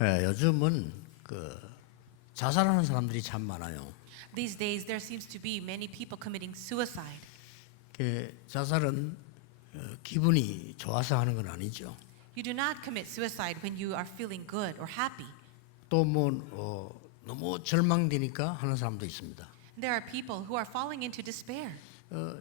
요즘은 그 자살하는 사람들이 참 많아요. These days, there seems to be many people committing suicide. 자살은 기분이 좋아서 하는 건 아니죠. You do not commit suicide when you are feeling good or happy. 또 뭐 너무 절망되니까 하는 사람도 있습니다. There are people who are falling into despair.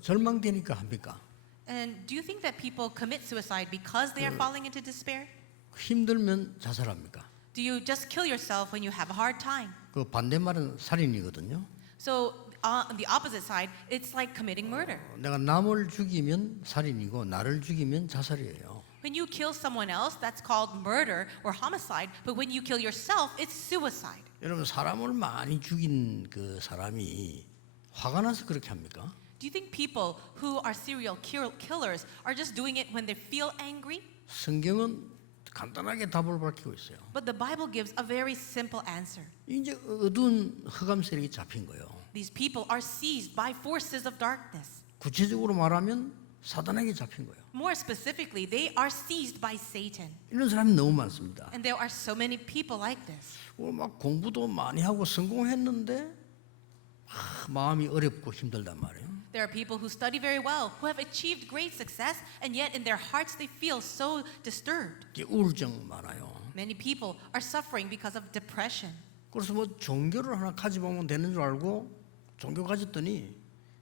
절망되니까 합니까? And do you think that people commit suicide because they are falling into despair? 힘들면 자살합니까? Do you just kill yourself when you have a hard time? 그 반대말은 살인이거든요. So on the opposite side, it's like committing murder. 내가 남을 죽이면 살인이고 나를 죽이면 자살이에요. When you kill someone else, that's called murder or homicide. But when you kill yourself, it's suicide. 여러분 사람을 많이 죽인 그 사람이 화가 나서 그렇게 합니까? Do you think people who are serial killers are just doing it when they feel angry? 성경은 간단하게 답을 밝히고 있어요. But the Bible gives a very simple answer. 이제 어두운 흑암 세력이 잡힌 거예요. These people are seized by forces of darkness. 구체적으로 말하면 사단에게 잡힌 거예요. More specifically, they are seized by Satan. 이런 사람이 너무 많습니다. And there are so many people like this. 막 공부도 많이 하고 성공했는데 마음이 어렵고 힘들단 말이에요. There are people who study very well, who have achieved great success, and yet in their hearts they feel so disturbed. 우울증 많아요. Many people are suffering because of depression. 그래서 뭐 종교를 하나 가져보면 되는 줄 알고 종교 가졌더니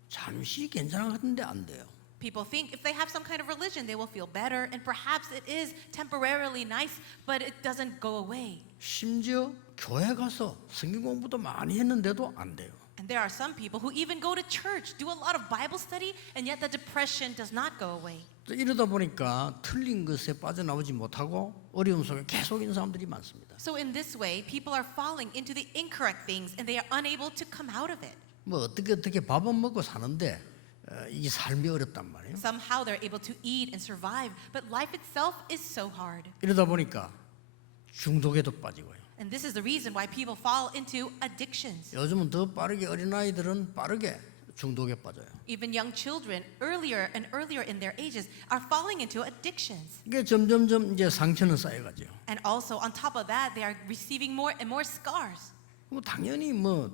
잠시 괜찮은 것 같은데 안 돼요. People think if they have some kind of religion, they will feel better, and perhaps it is temporarily nice, but it doesn't go away. 심지어 교회 가서 성경 공부도 많이 했는데도 안 돼요. And there are some people who even go to church, do a lot of Bible study, and yet the depression does not go away. 이러다 보니까 틀린 것에 빠져나오지 못하고 어려움 속에 계속 있는 사람들이 많습니다. So in this way, people are falling into the incorrect things, and they are unable to come out of it. 뭐 어떻게 밥은 먹고 사는데 이 삶이 어렵단 말이에요. Somehow they're able to eat and survive, but life itself is so hard. 이러다 보니까 중독에도 빠지고요. And this is the reason why people fall into addictions. 요즘은 더 빠르게 어린아이들은 빠르게 중독에 빠져요. Even young children, earlier and earlier in their ages, are falling into addictions. 이게 점점점 이제 상처는 쌓여가죠. And also, on top of that, they are receiving more and more scars. 뭐 당연히 뭐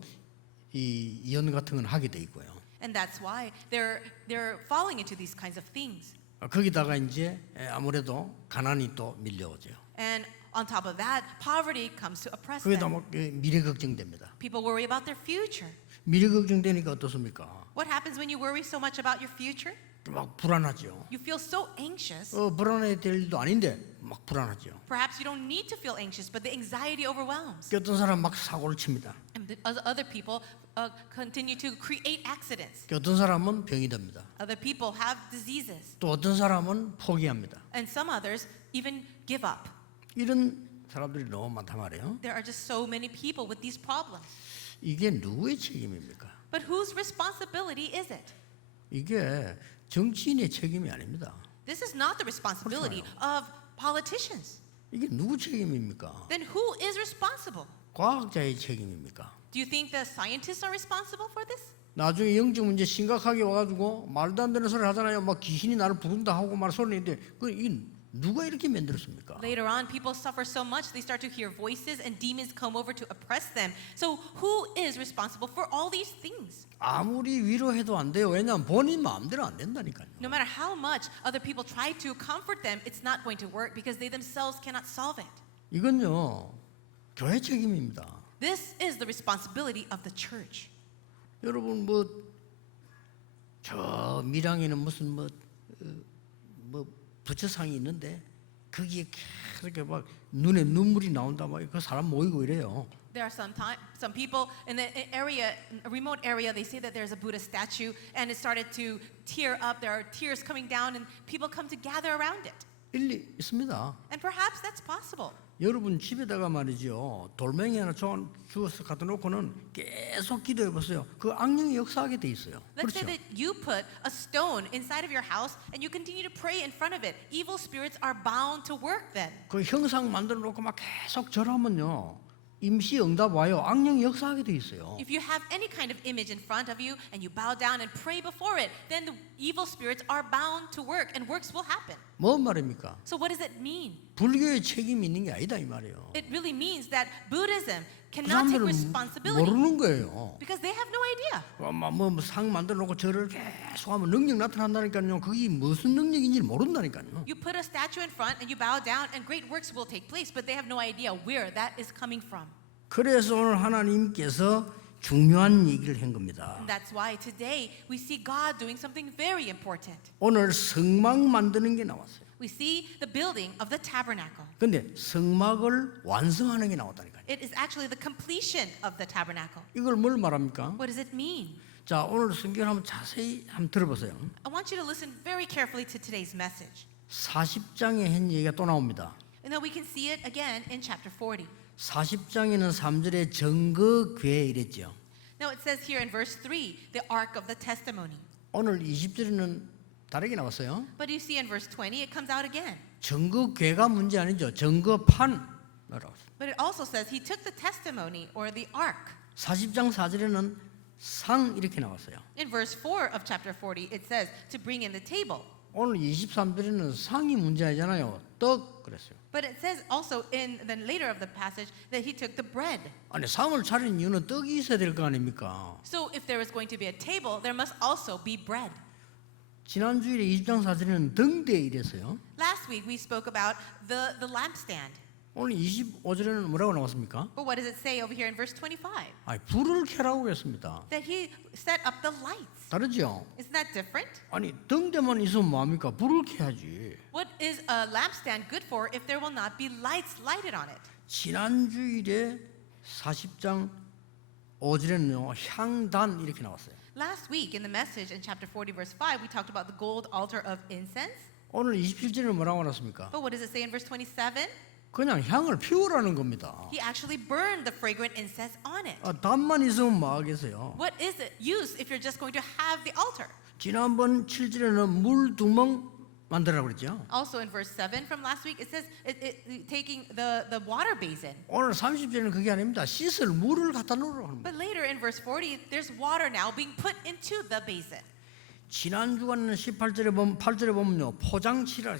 이 이혼 같은 건 하게 돼 있고요. And that's why they're falling into these kinds of things. 거기다가 이제 아무래도 가난이 또 밀려오죠. And on top of that, poverty comes to oppress 거기다 them. 뭐 미래 걱정됩니다. People worry about their future. 미래 걱정되니까 어떻습니까? What happens when you worry so much about your future? 막 불안하죠. You feel so anxious. 불안해야 될 일도 아닌데 막 불안하죠. Perhaps you don't need to feel anxious, but the anxiety overwhelms. 어떤 사람 막 사고를 칩니다. And the other people continue to create accidents. 어떤 사람은 병이 듭니다. Other people have diseases. 또 어떤 사람은 포기합니다. And some others even give up. 이런 사람들이 너무 많단 말이에요. There are just so many people with these problems. 이게 누구의 책임입니까? But whose responsibility is it? 이게 정치인의 책임이 아닙니다. This is not the responsibility of politicians. 이게 누구 책임입니까? Then who is responsible? 과학자의 책임입니까? Do you think the scientists are responsible for this? 나중에 영적 문제 심각하게 와가지고 말도 안 되는 소리 하잖아요. 막 귀신이 나를 부른다 하고 말 소리인데 이 누가 이렇게 만들었습니까? Later on, people suffer so much they start to hear voices and demons come over to oppress them. So who is responsible for all these things? 아무리 위로해도 안 돼요. 왜냐하면 본인 마음대로 안 된다니까요. No matter how much other people try to comfort them, it's not going to work because they themselves cannot solve it. 이건요 교회 책임입니다. This is the responsibility of the church. 여러분 저 밀양에는 무슨 부처상이 있는데 거기에 그렇게 막 눈에 눈물이 나온다 막 그 사람 모이고 이래요. There are some people in the area, a remote area, they say that there's a Buddha statue and it started to tear up. There are tears coming down and people come to gather around it. 일리 있습니다. And perhaps that's possible. 여러분 집에다가 말이죠. 돌멩이 하나 주워서 갖다 놓고는 계속 기도해 보세요. 그 악령이 역사하게 돼 있어요. Let's say 그렇죠? that you put a stone inside of your house and you continue to pray in front of it. Evil spirits are bound to work then. 그 형상 만들어 놓고 막 계속 절하면요. 임시 응답 와요. 악령이 역사하게 돼 있어요. If you have any kind of image in front of you and you bow down and pray before it, then the evil spirits are bound to work and works will happen. 뭔 말입니까? So what does it mean? 불교의 책임이 있는 게 아니다 이 말이에요. It really means that Buddhism 그 cannot take 사람들은 responsibility 모르는 거예요. because they have no idea. 뭐상 만들어 놓고 절을 계속 하면 능력 나타난다니까요. 그게 무슨 능력인지 모른다니까요. You put a statue in front and you bow down and great works will take place, but they have no idea where that is coming from. 그래서 오늘 하나님께서 중요한 얘기를 한 겁니다. And that's why today we see God doing something very important. 오늘 성막 만드는 게 나왔어요. We see the building of the tabernacle. 근데 성막을 완성하는 게 나왔다니까요. It is actually the completion of the tabernacle. 이걸 뭘 말합니까? What does it mean? 자, 오늘 성경 한번 자세히 한번 들어보세요. I want you to listen very carefully to today's message. 40장에 한 얘기가 또 나옵니다. And then we can see it again in chapter 40. 40장에는 3절에 증거궤 이랬죠. Now it says here in verse 3, the ark of the testimony. 오늘 20절에는 다르게 나왔어요. But you see in verse 20, it comes out again. 증거궤가 문제 아니죠. 증거판. But it also says he took the testimony or the ark. 40장 4절에는 상 이렇게 나왔어요. In verse 4 of chapter 40, it says to bring in the table. 오늘 23절에는 상이 문제 아니잖아요. 떡 그랬어요. But it says also in the later of the passage that he took the bread. 아니 상을 차린 이유는 떡이 있어야 될 거 아닙니까? So if there is going to be a table, there must also be bread. 지난 주일에 20장 4절에는 등대 이랬어요. Last week we spoke about the lampstand. 오늘 25절에는 뭐라고 나왔습니까? But what does it say over here in verse 25? 아니 불을 켜라고 했습니다. That he set up the lights. 다르죠? Isn't that different? 아니 등대만 있으면 뭐합니까? 불을 켜야지. What is a lampstand good for if there will not be lights lighted on it? 지난 주일에 40장 5절에는요 향단 이렇게 나왔어요. Last week in the message in chapter 40 verse 5 we talked about the gold altar of incense. 오늘 27절에는 뭐라고 나왔습니까? But what does it say in verse 27? 그냥 향을 피우라는 겁니다. He actually burned the fragrant incense on it. 담만 있으면 뭐 하겠어요? What is it use if you're just going to have the altar? 지난번 7절에는 물 두멍 만들라고 그랬죠. Also in verse 7 from last week it says taking the water basin. 오늘 30절에는 그게 아닙니다. 씻을 물을 갖다 놓으라고 합니다. But later in verse 40 there's water now being put into the basin. 지난 주간은 8절에 보면요. 포장치라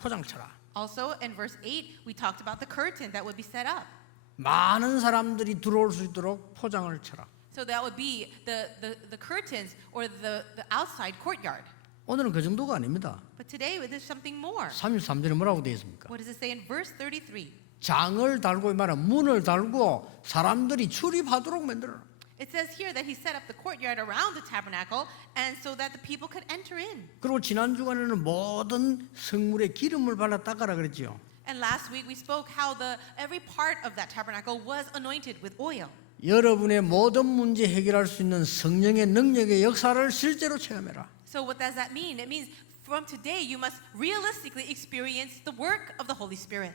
포장쳐라. Also in verse 8 we talked about the curtain that would be set up. 많은 사람들이 들어올 수 있도록 포장을 쳐라. So that would be the curtains or the outside courtyard. 오늘은 그 정도가 아닙니다. But today there's something more. 33절에 뭐라고 되어 있습니까? What does it say in verse 33? 장을 달고 이 말은 문을 달고 사람들이 출입하도록 만들어라. It says here that he set up the courtyard around the tabernacle and so that the people could enter in. 그리고 지난 주간에는 모든 성물에 기름을 발라 닦아라 그랬죠. And last week we spoke how every part of that tabernacle was anointed with oil. 여러분의 모든 문제 해결할 수 있는 성령의 능력의 역사를 실제로 체험해라. So what does that mean? It means from today you must realistically experience the work of the Holy Spirit.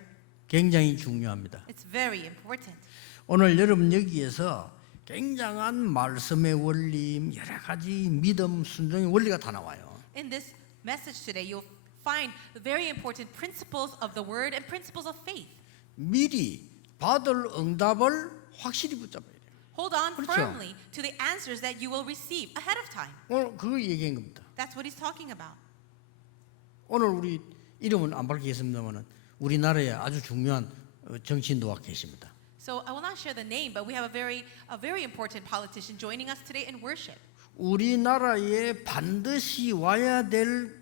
굉장히 중요합니다. It's very important. 오늘 여러분 여기에서 굉장한 말씀의 원리, 여러 가지 믿음, 순종의 원리가 다 나와요. In this message today you'll find the very important principles of the word and principles of faith. 미리 받을 응답을 확실히 붙잡아야 돼요. Hold on 그렇죠. firmly to the answers that you will receive ahead of time. 오늘 그거 얘기한 겁니다. That's what he's talking about. 오늘 우리 이름은 안 밝히겠습니다만은 우리나라에 아주 중요한 정치인도가 계십니다. So I will not share the name, but we have a very important politician joining us today in worship. 우리나라에 반드시 와야 될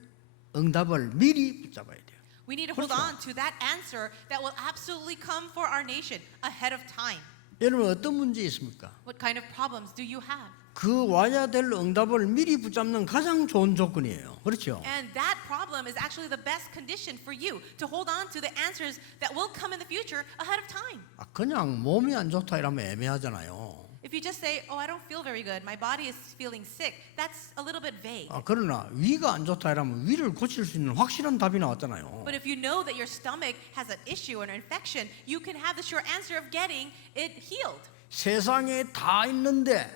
응답을 미리 붙잡아야 돼요. We need to hold 그렇죠. on to that answer that will absolutely come for our nation ahead of time. 여러분 어떤 문제 있습니까? What kind of problems do you have? 그 와야 될 응답을 미리 붙잡는 가장 좋은 조건이에요. 그렇죠? And that problem is actually the best condition for you to hold on to the answers that will come in the future ahead of time. 그냥 몸이 안 좋다 이러면 애매하잖아요. If you just say, "Oh, I don't feel very good. My body is feeling sick." That's a little bit vague. 그러나 위가 안 좋다 이러면 위를 고칠 수 있는 확실한 답이 나왔잖아요. But if you know that your stomach has an issue or an infection, you can have the sure answer of getting it healed. 세상에 다 있는데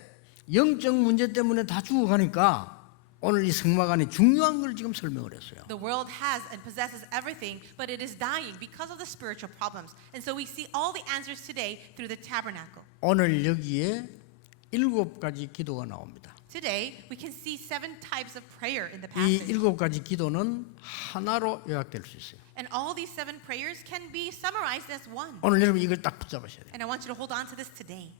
영적 문제 때문에 다 죽어가니까 오늘 이 성막 안에 중요한 걸 지금 설명을 했어요. The world has and possesses everything, but it is dying because of the spiritual problems. And so we see all the answers today through the tabernacle. 오늘 여기에 7가지 기도가 나옵니다. Today, we can see 7 types of prayer in the 이 passage. 7가지 기도는 하나로 요약될 수 있어요. And all these 7 prayers can be summarized as one. 오늘 여러분 이걸 딱 붙잡으셔야 돼요. And I want you to hold on to this today.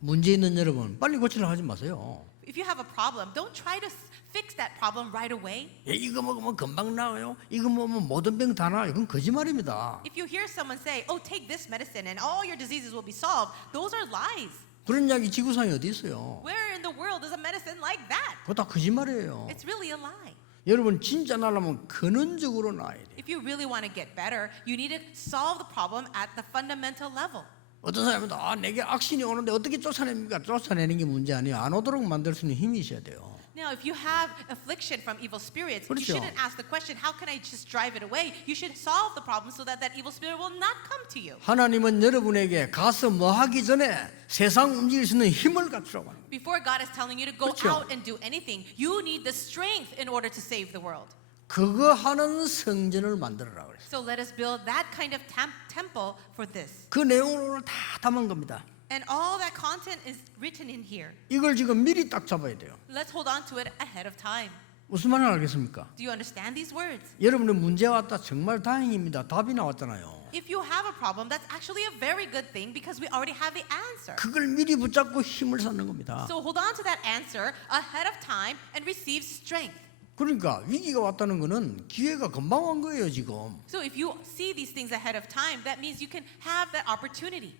문제 있는 여러분 빨리 고치려고 하지 마세요. If you have a problem, don't try to fix that problem right away. 예, 이거 먹으면 금방 나아요. 이거 먹으면 모든 병 다 나아요. 그건 거짓말입니다. If you hear someone say, "Oh, take this medicine and all your diseases will be solved," those are lies. 그런 약이 지구상에 어디 있어요? Where in the world is a medicine like that? 그거 다 거짓말이에요. It's really a lie. 여러분 진짜 나려면 근원적으로 나아야 돼요. If you really want to get better, you need to solve the problem at the fundamental level. 어떤 사람은 내게 악신이 오는데 어떻게 쫓아냅니까? 쫓아내는 게 문제 아니에요. 안 오도록 만들 수 있는 힘이 있어야 돼요. Now, if you have affliction from evil spirits, you 그렇죠. shouldn't ask the question, how can I just drive it away? You should solve the problem so that that evil spirit will not come to you. 하나님은 여러분에게 가서 뭐 하기 전에 세상 움직일 수 있는 힘을 갖추라고 합니다. Before God is telling you to go 그렇죠. out and do anything, you need the strength in order to save the world. 그거 하는 성전을 만들어라 그랬어요. So let us build that kind of temple for this. 그 내용을 오늘 다 담은 겁니다. And all that content is written in here. 이걸 지금 미리 딱 잡아야 돼요. Let's hold on to it ahead of time. 무슨 말인지 알겠습니까? Do you understand these words? 여러분의 문제 왔다 정말 다행입니다. 답이 나왔잖아요. If you have a problem, that's actually a very good thing because we already have the answer. 그걸 미리 붙잡고 힘을 쌓는 겁니다. So hold on to that answer ahead of time and receive strength. 그러니까 위기가 왔다는 거는 기회가 금방 온 거예요 지금. So if you see these things ahead of time, that means you can have that opportunity.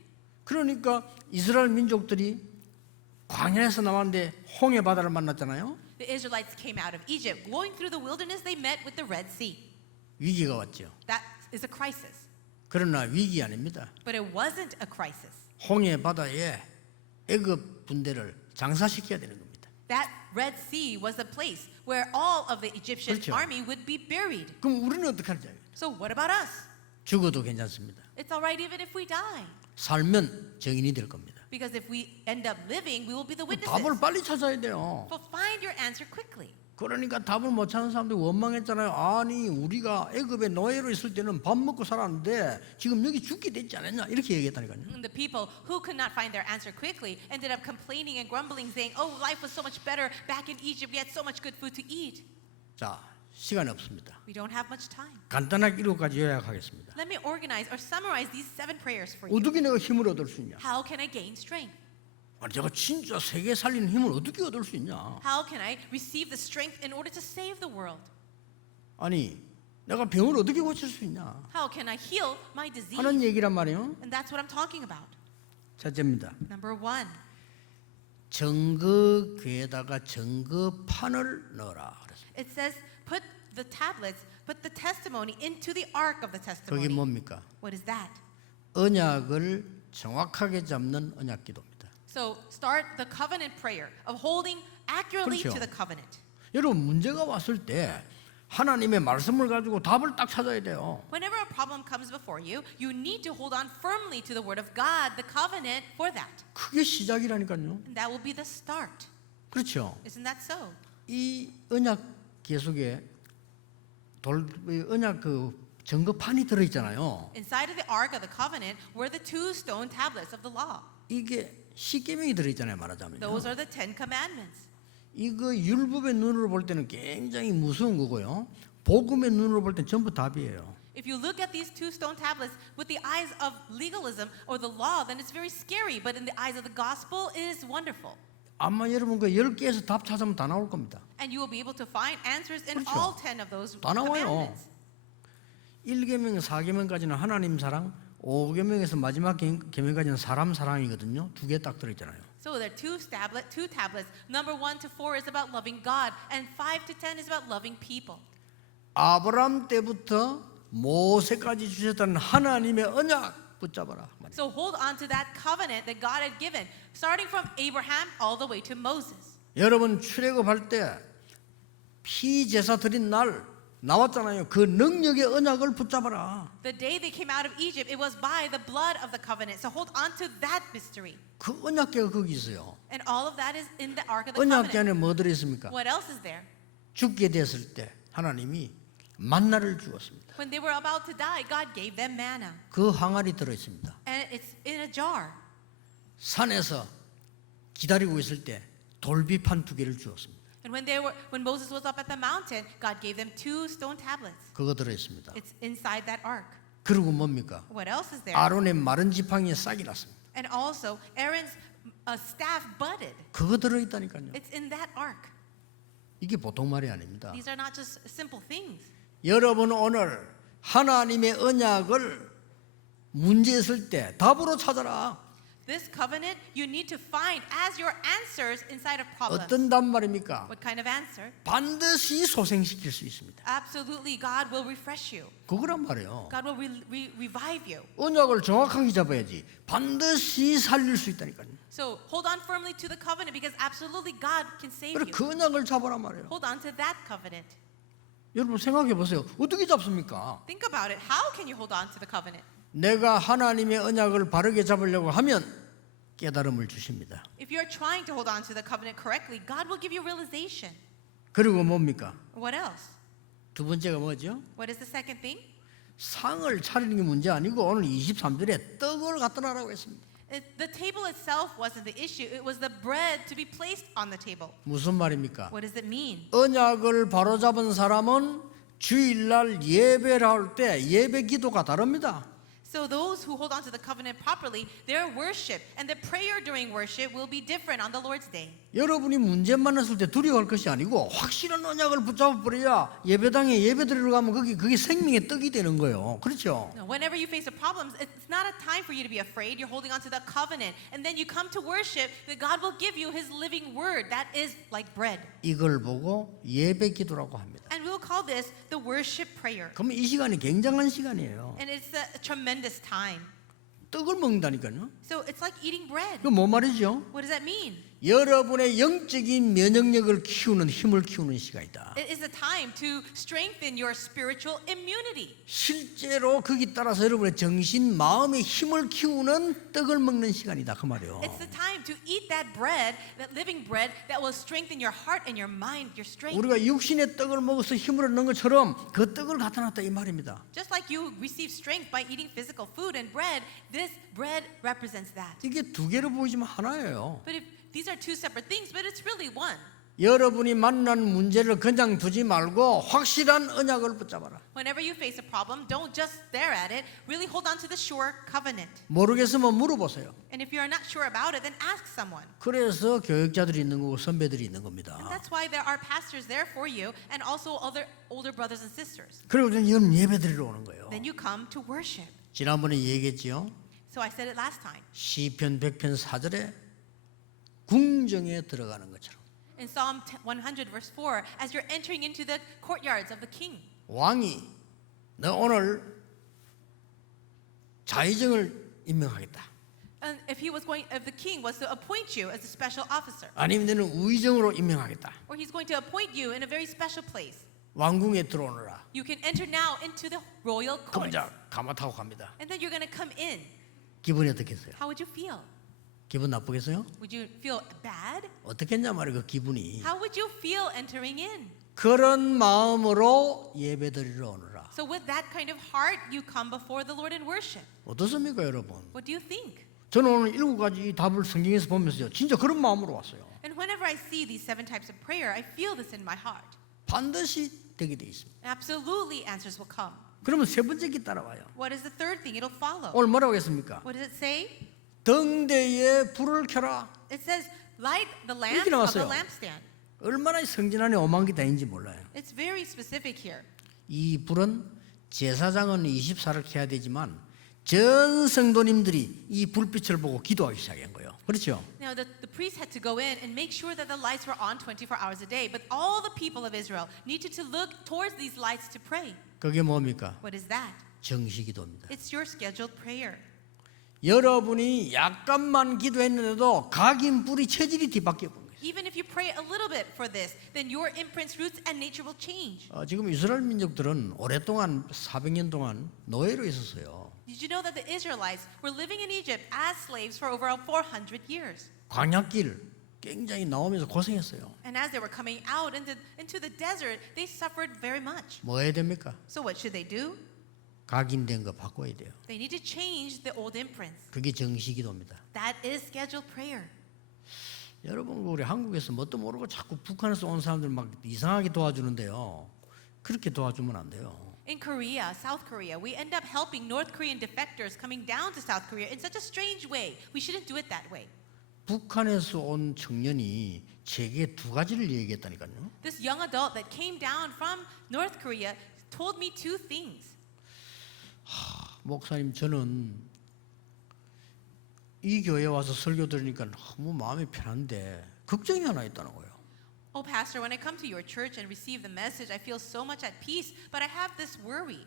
그러니까 이스라엘 민족들이 광야에서 나왔는데 홍해 바다를 만났잖아요. The Israelites came out of Egypt. Going through the wilderness, they met with the Red Sea. 위기가 왔죠. That is a crisis. 그러나 위기 아닙니다. But it wasn't a crisis. 홍해 바다에 애굽 군대를 장사시켜야 되는 겁니다. That Red Sea was a place where all of the Egyptian 그렇죠. army would be buried. 그럼 우리는 어떻게 하죠? So what about us? 죽어도 괜찮습니다. It's all right even if we die. 살면 증인이 될 겁니다. Because if we end up living, we will be the 답을 witnesses. 빨리 찾아야 돼요. So find your answer quickly. 그러니까 답을 못 찾는 사람들이 원망했잖아요. 아니 우리가 애굽의 노예로 있을 때는 밥 먹고 살았는데 지금 여기 죽게 됐지 않았냐 이렇게 얘기했다니까요. And the people who could not find their answer quickly ended up complaining and grumbling, saying, "Oh, life was so much better back in Egypt. We had so much good food to eat." 자, 시간이 없습니다. We don't have much time. 간단하게 7가지 요약하겠습니다. Let me organize or summarize these 7 prayers for you. 어떻게 내가 힘을 얻을 수 있냐? How can I gain strength? 아니, 제가 진짜 세계 살리는 힘을 어떻게 얻을 수 있냐? How can I receive the strength in order to save the world? 아니, 내가 병을 어떻게 고칠 수 있냐? How can I heal my disease? 하는 얘기란 말이에요. And that's what I'm talking about. 첫째입니다. Number 1, 증거궤에다가 증거판을 넣어라. 그랬어요. it says, put the tablets, put the testimony into the ark of the 그게 testimony. 뭡니까? What is that? 언약을 정확하게 잡는 언약기도입니다. So start the covenant prayer of holding accurately 그렇죠. to the covenant. 여러분 문제가 왔을 때 하나님의 말씀을 가지고 답을 딱 찾아야 돼요. Whenever a problem comes before you, you need to hold on firmly to the word of God, the covenant, for that. 그게 시작이라니까요. And that will be the start. 그렇죠. Isn't that so? 이 언약 계속에 언약 그 증거판이 들어 있잖아요. Inside of the ark of the covenant were the 2 stone tablets of the law. 이게 십계명이 들어 있잖아요, 말하자면요. Those are the 10 commandments. 이거 율법의 눈으로 볼 때는 굉장히 무서운 거고요. 복음의 눈으로 볼 때는 전부 답이에요. If you look at these 2 stone tablets with the eyes of legalism or the law, then it's very scary. But in the eyes of the gospel, it is wonderful. 아마 여러분 그 10개에서 답 찾으면 다 나올 겁니다. And you will be able to find answers in 그렇죠. all 10 of those 다 나와요. commandments. 1계명, 4계명까지는 하나님 사랑, 5계명에서 마지막 계명까지는 사람 사랑이거든요. 2개 딱 들어 있잖아요. So there are 2 tablets. Number 1 to 4 is about loving God, and 5 to 10 is about loving people. 아브라함 때부터 모세까지 주셨다는 하나님의 언약 붙잡아라. So hold on to that covenant that God had given, starting from Abraham all the way to Moses. 여러분 출애굽할 때 피제사 드린 날 나왔잖아요. 그 능력의 언약을 붙잡아라. The day they came out of Egypt, it was by the blood of the covenant. So hold on to that mystery. 그 언약궤가 거기 있어요. And all of that is in the ark of the 언약궤 covenant. 안에 뭐 들어 있습니까? What else is there? 죽게 됐을 때 하나님이 만나를 주었습니다. When they were about to die, God gave them manna. 그 항아리 들어 있습니다. And it's in a jar. 산에서 기다리고 있을 때 돌비판 2개를 주었습니다. And when Moses was up at the mountain, God gave them 2 stone tablets. 그거 들어 있습니다. It's inside that ark. 그리고 뭡니까? What else is there? 아론의 마른 지팡이에 싹이 났습니다. And also, Aaron's staff budded. 그거 들어 있다니까요. It's in that ark. 이게 보통 말이 아닙니다. These are not just simple things. 여러분 오늘 하나님의 언약을 문제 있을 때 답으로 찾아라. This covenant you need to find as your answers inside of problems. 어떤 답 말입니까? What kind of answer? 반드시 소생시킬 수 있습니다. Absolutely, God will refresh you. 그거란 말이에요. God will revive you. 언약을 정확하게 잡아야지 반드시 살릴 수 있다니까요. So hold on firmly to the covenant because absolutely God can save 그래 you. 그 언약을 잡아란 말이에요. Hold on to that covenant. 여러분 생각해 보세요. 어떻게 잡습니까? Think about it. How can you hold on to the covenant? 내가 하나님의 언약을 바르게 잡으려고 하면 깨달음을 주십니다. If you're trying to hold on to the covenant correctly, God will give you realization. 그리고 뭡니까? What else? 두 번째가 뭐죠? What is the second thing? 상을 차리는 게 문제 아니고 오늘 23절에 떡을 갖다 놔라고 했습니다. The table itself wasn't the issue. It was the bread to be placed on the table. 무슨 말입니까? What does it mean? 언약을 바로잡은 사람은 주일날 예배를 할 때 예배 기도가 다릅니다. So those who hold on to the covenant properly, their worship and the prayer during worship will be different on the Lord's day. 여러분이 문제 만났을 때 두려워할 것이 아니고 확실한 언약을 붙잡아 버려야 예배당에 예배드리러 가면 그게 생명의 떡이 되는 거예요. 그렇죠? Now, whenever you face the problems, it's not a time for you to be afraid. You're holding on to the covenant. And then you come to worship, that God will give you his living word. That is like bread. 이걸 보고 예배 기도라고 합니다. And we'll call this the worship prayer. 그러면 이 시간이 굉장한 시간이에요. And it's a tremendous time. 떡을 먹는다니까요. So it's like eating bread. 그 뭐 말이죠? What does that mean? 여러분의 영적인 면역력을 키우는 힘을 키우는 시간이다. It is a time to strengthen your spiritual immunity. 실제로 거기 따라서 여러분의 정신, 마음의 힘을 키우는 떡을 먹는 시간이다 그 말이에요. It's the time to eat that bread, that living bread that will strengthen your heart and your mind, your strength. 우리가 육신의 떡을 먹어서 힘을 얻는 것처럼 그 떡을 갖다 놨다 이 말입니다. Just like you receive strength by eating physical food and bread, this bread represents that. 이게 두 개로 보이지만 하나예요. But if these are 2 separate things, but it's really one. 여러분이 만난 문제를 그냥 두지 말고 확실한 언약을 붙잡아라. Whenever you face a problem, don't just stare at it. Really hold on to the sure covenant. 모르겠으면 물어보세요. And if you're not sure about it, then ask someone. 그래서 교육자들이 있는 거고 선배들이 있는 And 겁니다. that's why there are pastors there for you and also other older brothers and sisters. 그리고 여러분 예배드리러 오는 거예요. Then you come to worship. 지난번에 얘기했지요. So I said it last time. 시편 100편 4절에 궁정에 들어가는 것처럼 In Psalm 100 verse 4, as you're entering into the courtyards of the king. 왕이 너 오늘 자의정을 임명하겠다. And if the king was to appoint you as a special officer, 아니면 너는 우의정으로 임명하겠다. or he's going to appoint you in a very special place, 왕궁에 들어오너라. you can enter now into the royal 그럼 court. 자 가마 타고 갑니다. And then you're going to come in. 기분이 어떻겠어요? How would you feel? 기분 나쁘겠어요? Would you feel bad? 어떻겠냐 말이에요. 그 기분이. How would you feel entering in? 그런 마음으로 예배드리러 오너라. So with that kind of heart, you come before the Lord in worship. 어떻습니까 여러분? What do you think? 저는 오늘 7가지 답을 성경에서 보면서요. 진짜 그런 마음으로 왔어요. And whenever I see these 7 types of prayer, I feel this in my heart. 반드시 되게 돼 있습니다. Absolutely answers will come. 그러면 세 번째 게 따라와요. What is the third thing? It'll follow. 오늘 뭐라고 했습니까? What does it say? 등대에 불을 켜라. It says, light the lamp 이렇게 of the 나왔어요. lampstand. 얼마나 성진환의 오만기 다인지 몰라요. It's very specific here. 이 불은 제사장은 24를 켜야 되지만 전 성도님들이 이 불빛을 보고 기도하기 시작한 거예요. 그렇죠? Now, the priest had to go in and make sure that the lights were on 24 hours a day. But all the people of Israel needed to look towards these lights to pray. 그게 뭡니까? What is that? 정시기도입니다. It's your scheduled prayer. 여러분이 약간만 기도했는데도 각인 불이 체질이 뒤바뀌어 버린 거예요. Even if you pray a little bit for this, then your imprints, roots, and nature will change. 지금 이스라엘 민족들은 오랫동안 400년 동안 노예로 있었어요. Did you know that the Israelites were living in Egypt as slaves for over 400 years? 광야길 굉장히 나오면서 고생했어요. And as they were coming out into the desert, they suffered very much. 뭐 해야 됩니까? So what should they do? 각인된 거 바꿔야 돼요. They need to change the old imprints. 그게 정시기도입니다. That is scheduled prayer. 여러분 우리 한국에서 뭣도 모르고 자꾸 북한에서 온 사람들 막 이상하게 도와주는데요. 그렇게 도와주면 안 돼요. In Korea, South Korea, we end up helping North Korean defectors coming down to South Korea in such a strange way. We shouldn't do it that way. 북한에서 온 청년이 제게 두 가지를 얘기했다니까요. This young adult that came down from North Korea told me two things. 목사님 저는 이 교회 와서 설교 들으니까 너무 마음이 편한데 걱정이 하나 있다는 거예요. Oh, Pastor, when I come to your church and receive the message, I feel so much at peace, but I have this worry.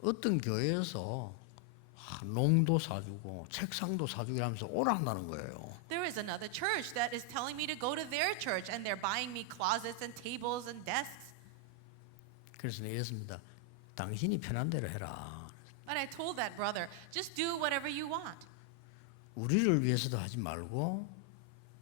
어떤 교회에서 농도 사주고 책상도 사주고 하면서 오라 한다는 거예요. There is another church that is telling me to go to their church, and they're buying me closets and tables and desks. 그래서 내가 했습니다. 당신이 편한 대로 해라. But I told that brother, just do whatever you want. 우리를 위해서도 하지 말고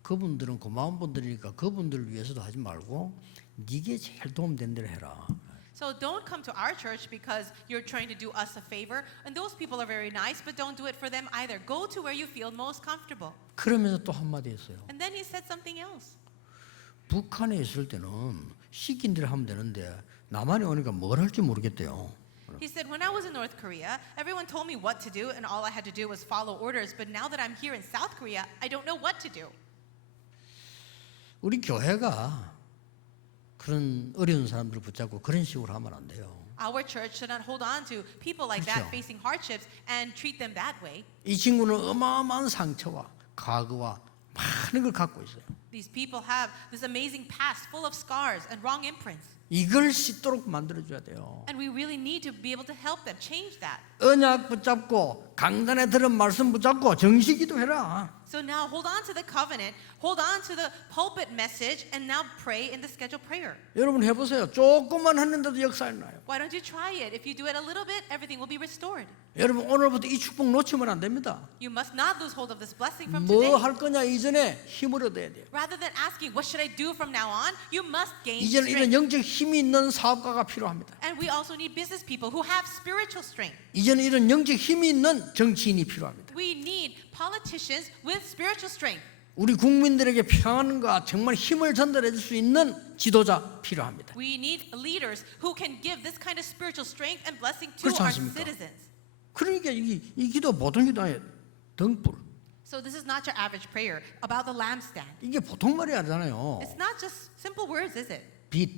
그분들은 고마운 분들이니까 그분들을 위해서도 하지 말고 네게 제일 도움된 대로 해라. So don't come to our church because you're trying to do us a favor. And those people are very nice, but don't do it for them either. Go to where you feel most comfortable. 그러면서 또 한마디 했어요. And then he said something else. 북한에 있을 때는 시킨 대로 하면 되는데 남한에 오니까 뭘 할지 모르겠대요. He said, when I was in North Korea, everyone told me what to do, and all I had to do was follow orders. But now that I'm here in South Korea, I don't know what to do. 우리 교회가 그런 어려운 사람들을 붙잡고 그런 식으로 하면 안 돼요. Our church should not hold on to people like 그렇죠. that facing hardships and treat them that way. 이 친구는 어마어마한 상처와 과거와 많은 걸 갖고 있어요. These people have this amazing past full of scars and wrong imprints. 이걸 씻도록 만들어줘야 돼요. And we really need to be able to help them change that. 언약 붙잡고 강단에 들은 말씀 붙잡고 정식기도 해라. So now hold on to the covenant, hold on to the pulpit message, and now pray in the scheduled prayer. 여러분 해보세요. 조금만 했는데도 역사 일어나요. Why don't you try it? If you do it a little bit, everything will be restored. 여러분 오늘부터 이 축복 놓치면 안 됩니다. You must not lose hold of this blessing from 뭐 today. 할 거냐 이전에 힘을 얻어야 돼요. Rather than asking, what should I do from now on? You must gain 이제는 이런 strength. 영적 힘이 있는 사업가가 필요합니다. And we also need business people who have spiritual strength. 이제는 이런 영적 힘이 있는 정치인이 필요합니다. We need politicians with spiritual strength. 우리 국민들에게 평안과 정말 힘을 전달해 줄 수 있는 지도자 필요합니다. We need leaders who can give this kind of spiritual strength and blessing to 그렇지 our 않습니까? citizens. 그러니까 이 기도 보통 기도 아니에요. 등불. So this is not your average prayer about the lampstand. 이게 보통 말이 아니잖아요. It's not just simple words, is it? 빛.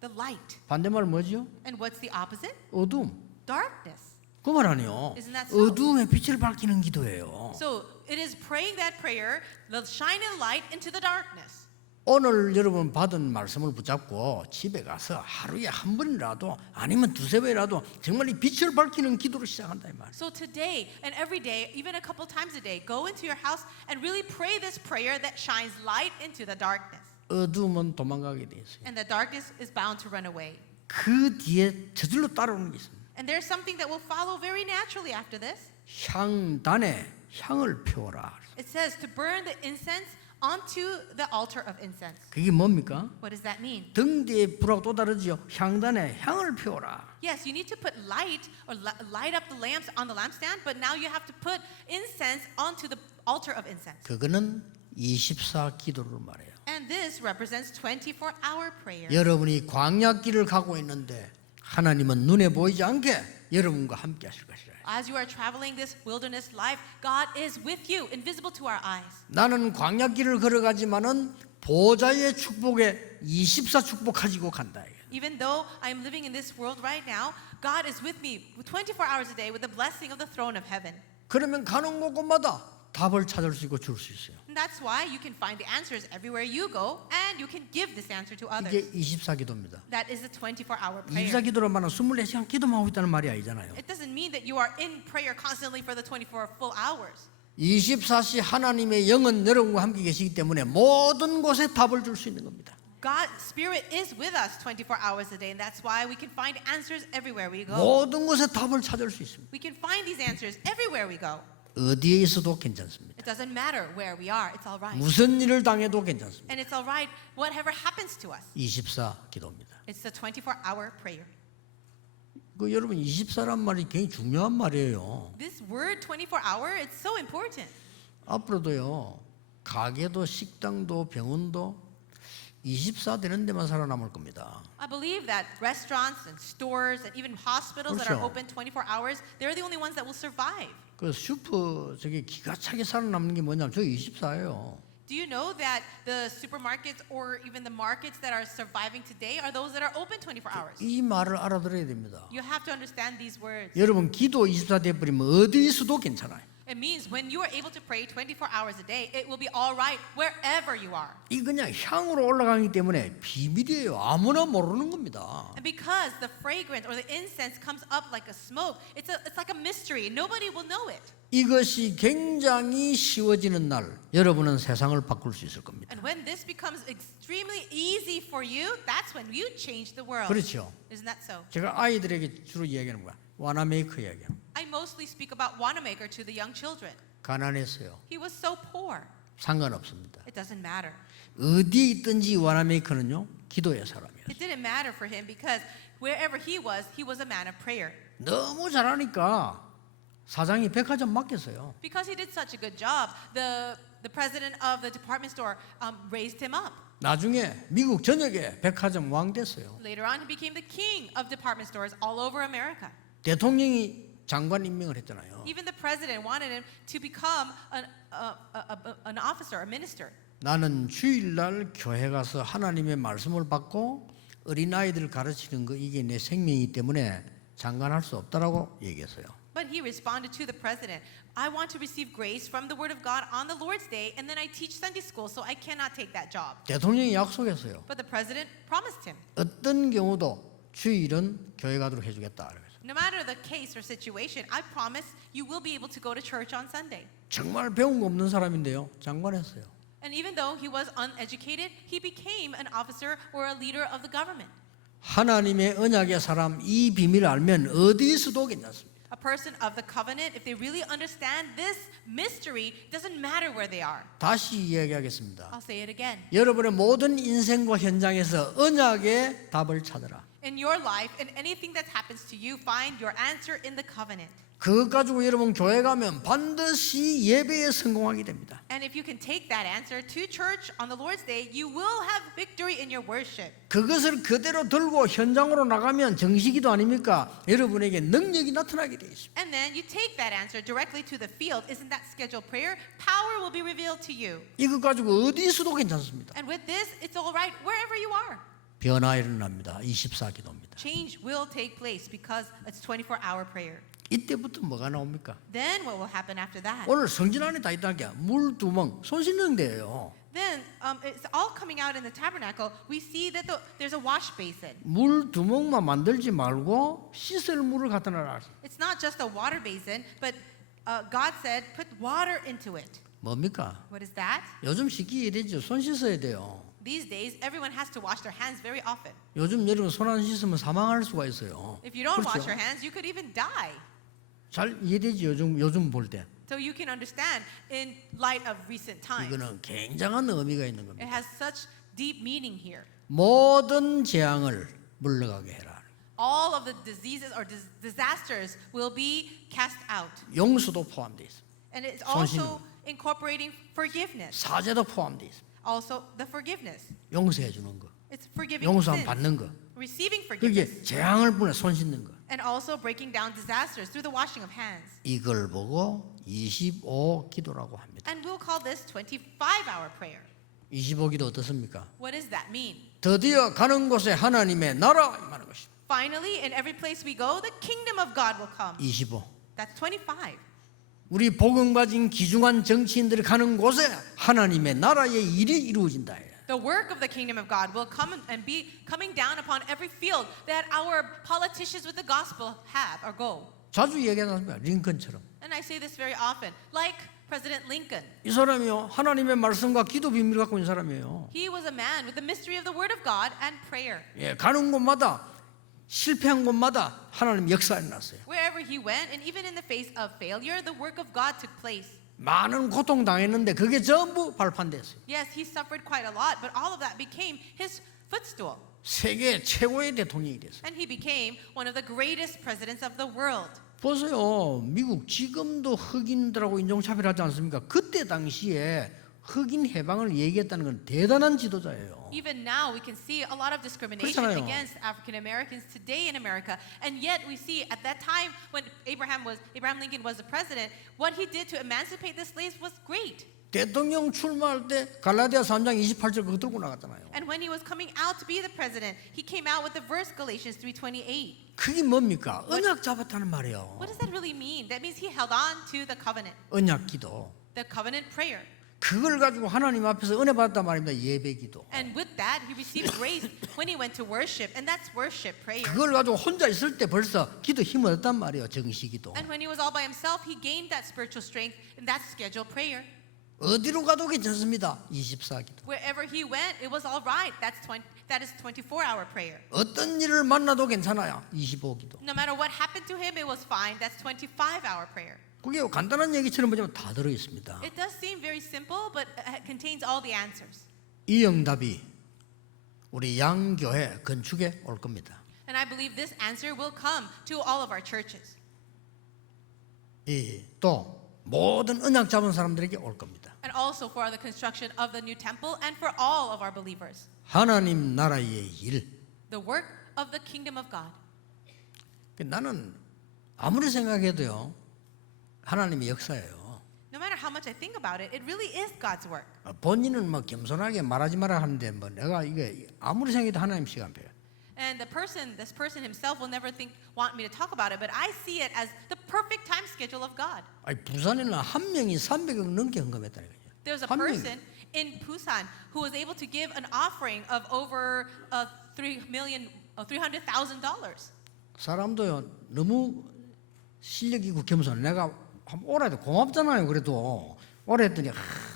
The light. 반대말 뭐죠? And what's the opposite? 어둠. Darkness. 그 말 아니에요. Isn't that so? 어둠에 빛을 밝히는 기도예요. So it is praying that prayer, the shining light into the darkness. 오늘 여러분 받은 말씀을 붙잡고 집에 가서 하루에 한 번이라도 아니면 두세 번이라도 정말 이 빛을 밝히는 기도를 시작한다 이 말이에요. So today and every day, even a couple times a day, go into your house and really pray this prayer that shines light into the darkness. 어둠은 도망가게 돼 있어요. And the darkness is bound to run away. 그 뒤에 저절로 따라오는 게 있습니다. And there's something that will follow very naturally after this. 향단에 향을 피워라. It says to burn the incense onto the altar of incense. 그게 뭡니까? What does that mean? 등 뒤에 불하고 또 다르지요. 향단에 향을 피워라. Yes, you need to put light or light up the lamps on the lampstand, but now you have to put incense onto the altar of incense. 그거는 24 기도를 말해요. And this represents 24-hour prayer. 여러분이 광야길을 가고 있는데 하나님은 눈에 보이지 않게 여러분과 함께 하실 것이라. As you are traveling this wilderness life, God is with you, invisible to our eyes. 나는 광야길을 걸어가지만은 보좌의 축복에 24 축복 가지고 간다. Even though I'm living in this world right now, God is with me 24 hours a day with the blessing of the throne of heaven. 그러면 가는 곳곳마다 답을 찾을 수 있고 줄 수 있어요. And that's why you can find the answers everywhere you go, and you can give this answer to others. 이게 24 기도입니다. That is the 24-hour 24 prayer. 기도로 말하면 24시간 기도만 하고 있다는 말이 아니잖아요. It doesn't mean that you are in prayer constantly for the 24 full hours. 24시 하나님의 영은 여러분과 함께 계시기 때문에 모든 곳에 답을 줄 수 있는 겁니다. God's Spirit is with us 24 hours a day, and that's why we can find answers everywhere we go. 모든 곳에 답을 찾을 수 있습니다. We can find these answers everywhere we go. 어디에 있어도 괜찮습니다. It doesn't matter where we are, it's all right. 무슨 일을 당해도 괜찮습니다. And it's all right, whatever happens to us. 24 기도입니다. It's the 24-hour prayer. 그 여러분 24란 말이 굉장히 중요한 말이에요. This word 24-hour, it's so important. 앞으로도요. 가게도 식당도 병원도 24 되는 데만 살아남을 겁니다. I believe that restaurants and stores and even hospitals that are 그렇죠. open 24 hours, they're the only ones that will survive. 그 슈퍼 저게 기가 차게 살아남는 게 뭐냐면 저 24예요. Do you know that the supermarkets or even the markets that are surviving today are those that are open 24 hours? 이 말을 알아들어야 됩니다. You have to understand these words. 여러분 기도 24 돼버리면 어디서도 괜찮아요. It means when you are able to pray 24 hours a day, it will be all right wherever you are. 이 그냥 향으로 올라가기 때문에 비밀이에요. 아무나 모르는 겁니다. And because the fragrance or the incense comes up like a smoke, it's like a mystery. Nobody will know it. 이것이 굉장히 쉬워지는 날 여러분은 세상을 바꿀 수 있을 겁니다. And when this becomes extremely easy for you, that's when you change the world. 그렇죠. Isn't that so? 제가 아이들에게 주로 이야기하는 거야. 와나메이커 이야기야. I mostly speak about Wanamaker to the young children. 가난했어요. He was so poor. 상관없습니다. It doesn't matter. 어디에 있든지 와나메이커는요 기도의 사람이에요. It didn't matter for him because wherever he was a man of prayer. 너무 잘하니까 사장이 백화점 맡겼어요. Because he did such a good job, the president of the department store raised him up. 나중에 미국 전역에 백화점 왕 됐어요. Later on, he became the king of department stores all over America. 대통령이 장관 임명을 했잖아요. Even the president wanted him to become an officer, a minister. 나는 주일날 교회 가서 하나님의 말씀을 받고 어린아이들 가르치는 거 이게 내 생명이기 때문에 장관할 수 없다라고 얘기했어요. But he responded to the president, I want to receive grace from the word of God on the Lord's day, and then I teach Sunday school, so I cannot take that job. 대통령이 약속했어요. But the president promised him, 어떤 경우도 주일은 교회 가도록 해주겠다. 그래서 no matter the case or situation, I promise you will be able to go to church on Sunday. 정말 배운 거 없는 사람인데요. 장관했어요. And even though he was uneducated, he became an officer or a leader of the government. 하나님의 언약의 사람 이 비밀을 알면 어디서도 괜찮습니다. A person of the covenant, if they really understand this mystery, doesn't matter where they are. 다시 이야기하겠습니다. I'll say it again. 여러분의 모든 인생과 현장에서 언약의 답을 찾으라. In your life, in anything that happens to you, find your answer in the covenant. 그것 가지고 여러분 교회 가면 반드시 예배에 성공하게 됩니다. And if you can take that answer to church on the Lord's Day, you will have victory in your worship. 그것을 그대로 들고 현장으로 나가면 정식이도 아닙니까? 여러분에게 능력이 나타나게 돼 있습니다. And then you take that answer directly to the field. Isn't that scheduled prayer? Power will be revealed to you. 이것 가지고 어디서도 괜찮습니다. And with this, it's all right wherever you are. 변화 일어납니다. 24기도입니다. Change will take place because it's 24-hour prayer. 이때부터 뭐가 나옵니까? Then what will happen after that? 오늘 성전 안에 다 있다는 게 물 두멍, 손 씻는 데예요. Then it's all coming out in the tabernacle. We see that there's a wash basin. 물 두멍만 만들지 말고 씻을 물을 갖다 놔라. It's not just a water basin, but God said, put water into it. 뭡니까? What is that? 요즘 씻기 이래죠. 손 씻어야 돼요. These days, everyone has to wash their hands very often. 요즘 여러분 손 안 씻으면 사망할 수가 있어요. If you don't wash 그렇죠? your hands, you could even die. 잘 이해되지 요즘 볼 때. So you can understand in light of recent times. 이거는 굉장한 의미가 있는 It 겁니다. has such deep meaning here. 모든 재앙을 물러가게 해라. All of the diseases or disasters will be cast out. 용서도 포함되어 있습니다. And it's 손 also incorporating forgiveness. 사죄도 포함되어 있습니다. Also the forgiveness. 용서해 주는 거. It's forgiving 용서함 sins, 받는 거. receiving forgiveness, 그게 재앙을 보내 손 씻는 거. and also breaking down disasters through the washing of hands. 이걸 보고 25 기도라고 합니다. And we'll call this 25-hour prayer. 25 기도 어떻습니까? What does that mean? 드디어 가는 곳에 하나님의 나라 임하는 것입니다. Finally, in every place we go, the kingdom of God will come. 25. That's 25. 우리 복음 가진 귀중한 정치인들이 가는 곳에 하나님의 나라의 일이 이루어진다. The work of the kingdom of God will come and be coming down upon every field that our politicians with the gospel have or go. 자주 얘기하는 거야. 링컨처럼. And I say this very often, like President Lincoln. 이 사람이요. 하나님의 말씀과 기도 비밀을 갖고 있는 사람이에요. He was a man with the mystery of the word of God and prayer. 예, 가는 곳마다 실패한 곳마다 하나님 역사에 났어요. Wherever he went, and even in the face of failure, the work of God took place. 많은 고통 당했는데 그게 전부 발판됐어요. Yes, he suffered quite a lot, but all of that became his footstool. 세계 최고의 대통령이 됐어요. And he became one of the greatest presidents of the world. 보세요. 미국 지금도 흑인들하고 인종차별하지 않습니까? 그때 당시에 흑인 해방을 얘기했다는 건 대단한 지도자예요. Even now, we can see a lot of discrimination 그렇잖아요. against African Americans today in America, and yet we see at that time when Abraham Lincoln was the president, what he did to emancipate the slaves was great. 대통령 출마할 때 갈라디아 3장 28절 그거 들고 나갔잖아요. And when he was coming out to be the president, he came out with the verse Galatians 3:28. 그게 뭡니까? 언약 잡았다는 말이에요. What does that really mean? That means he held on to the covenant, 언약 기도. the covenant prayer. 그걸 가지고 하나님 앞에서 은혜 받았단 말입니다. 예배 기도. And with that, he received grace when he went to worship, and that's worship prayer. 그걸 가지고 혼자 있을 때 벌써 기도 힘을 얻었단 말이에요. 정시 기도. And when he was all by himself, he gained that spiritual strength, and that's scheduled prayer. 어디로 가도 괜찮습니다. 24기도. Wherever he went, it was all right. That is 24-hour prayer. 어떤 일을 만나도 괜찮아요. 25기도. No matter what happened to him, it was fine. That's 25-hour prayer. 그게 간단한 얘기처럼 보지만 다 들어 있습니다. It does seem very simple, but it contains all the answers. 이 응답이 우리 양교회 건축에 올 겁니다. And I believe this answer will come to all of our churches. 또 모든 언약 잡은 사람들에게 올 겁니다. And also for the construction of the new temple and for all of our believers. 하나님 나라의 일. The work of the kingdom of God. 나는 아무리 생각해도요. 하나님의 역사예요. No matter how much I think about it, it really is God's work. 본인은 뭐 겸손하게 말하지 마라 하는데 뭐 내가 이게 아무리 생각해도 하나님 시간표예요. And this person himself will never want me to talk about it, but I see it as the perfect time schedule of God. 아니 부산에는 한 명이 300억 넘게 헌금했다니까요. There's a 한 명이. person in Busan who was able to give an offering of over $300,000. 사람도요 너무 실력 있고 겸손. 내가 한번 오라 해도 고맙잖아요. 그래도 오라 했더니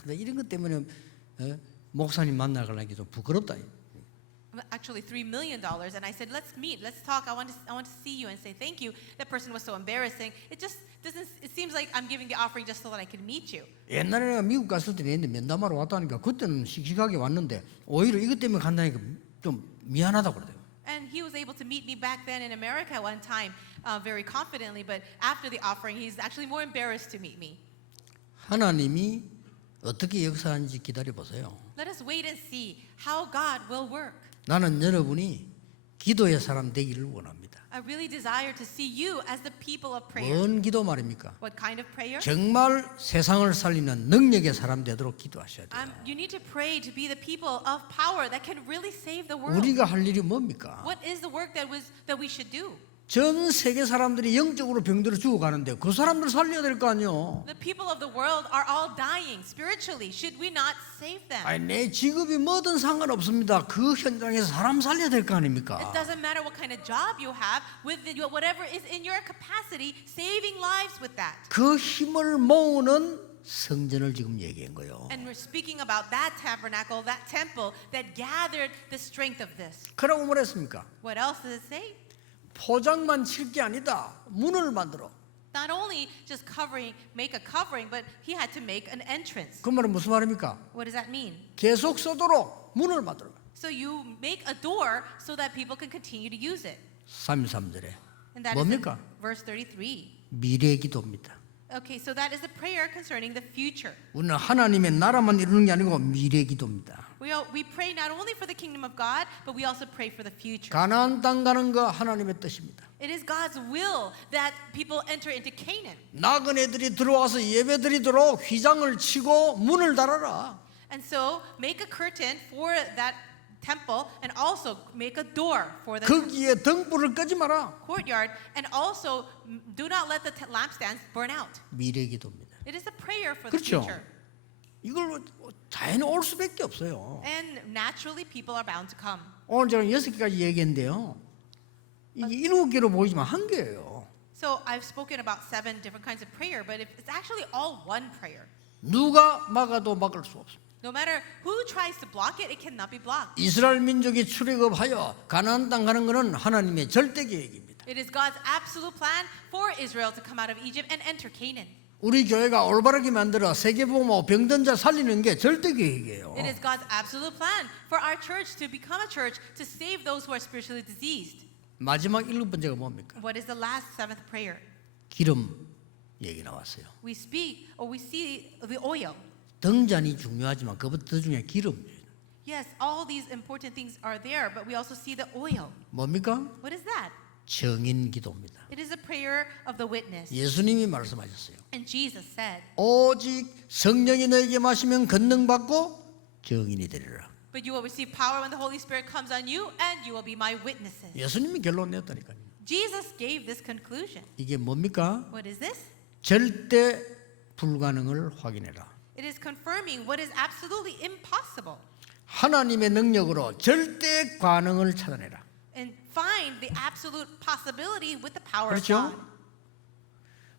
나 이런 것 때문에 목사님 만나가려니 좀 부끄럽다. Actually, $3 million, and I said, "Let's meet, let's talk. I want to see you and say thank you." That person was so embarrassing. It just doesn't. It seems like I'm giving the offering just so that I can meet you. 옛날에 내가 미국 갔을 때 내는데 면담하러 왔다니까 그때는 씩씩하게 왔는데 오히려 이것 때문에 간다니까 좀 미안하다고 그러대요. And he was able to meet me back then in America one time, very confidently. But after the offering, he's actually more embarrassed to meet me. 하나님이 어떻게 역사하는지 기다려 보세요. Let us wait and see how God will work. 나는 여러분이 기도의 사람 되기를 원합니다. I really desire to see you as the people of prayer. 뭔 기도 말입니까? What kind of prayer? 정말 세상을 살리는 능력의 사람 되도록 기도하셔야 돼요. You need to pray to be the people of power that can really save the world. 우리가 할 일이 뭡니까? What is the work that we should do? 전 세계 사람들이 영적으로 병들어 죽어가는데 그 사람들 살려야 될 거 아니에요. The people of the world are all dying spiritually. Should we not save them? 아니 내 직업이 뭐든 상관없습니다. 그 현장에서 사람 살려야 될 거 It 아닙니까? doesn't matter what kind of job you have, with whatever is in your capacity, saving lives with that. 그 힘을 모으는 성전을 지금 얘기한 거예요. And we're speaking about that tabernacle, that temple that gathered the strength of this. 그러고 뭐랬습니까? What else does it say? 포장만 칠 게 아니다. 문을 만들어. Not only just make a covering, but he had to make an entrance. 그 말은 무슨 말입니까? What does that mean? 계속 쓰도록 문을 만들어. So you make a door so that people can continue to use it. 33절에 And that is in 뭡니까? verse 33. 미래 기도입니다. Okay, so that is a prayer concerning the future. 우리는 하나님의 나라만 이루는 게 아니고 미래 기도입니다. We pray not only for the kingdom of God, but we also pray for the future. 가나안 땅 가는 거 하나님의 뜻입니다. It is God's will that people enter into Canaan. 나그네들이 들어와서 예배드리도록 휘장을 치고 문을 달아라. And so make a curtain for that temple and also make a door for the 거기에 등불을 끄지 마라. courtyard and also do not let the lampstands burn out. 미래 기도입니다. It is a prayer for the 그렇죠. future. 이걸 자연히 올 수밖에 없어요. And naturally people are bound to come. 오늘 제가 6개까지 얘기했는데요. 이게 7개로 보이지만 한 개예요. So I've spoken about 7 different kinds of prayer, but it's actually all one prayer. 누가 막아도 막을 수 없습니다. No matter who tries to block it, it cannot be blocked. 이스라엘 민족이 출애굽하여 가나안 땅 가는 것은 하나님의 절대 계획입니다. It is God's absolute plan for Israel to come out of Egypt and enter Canaan. 우리 교회가 올바르게 만들어 세계복음하고 병든 자 살리는 게 절대 계획이에요. It is God's absolute plan for our church to become a church to save those who are spiritually diseased. 마지막 7번째가 뭡니까? What is the last 7th prayer? 기름 얘기 나왔어요. We see the oil. 등잔이 중요하지만 그보다 더 중요한 기름. Yes, all these important things are there, but we also see the oil. 뭡니까? What is that? 증인 기도입니다. It is a prayer of the witness. 예수님이 말씀하셨어요. And Jesus said, 오직 성령이 너에게 마시면 권능 받고 증인이 되리라. but you will receive power when the Holy Spirit comes on you, and you will be my witnesses. 예수님이 결론 냈다니까요. Jesus gave this conclusion. 이게 뭡니까? What is this? 절대 불가능을 확인해라. It is confirming what is absolutely impossible 하나님의 능력으로 절대 가능을 찾아내라. and find the absolute possibility with the power of 그렇죠? God.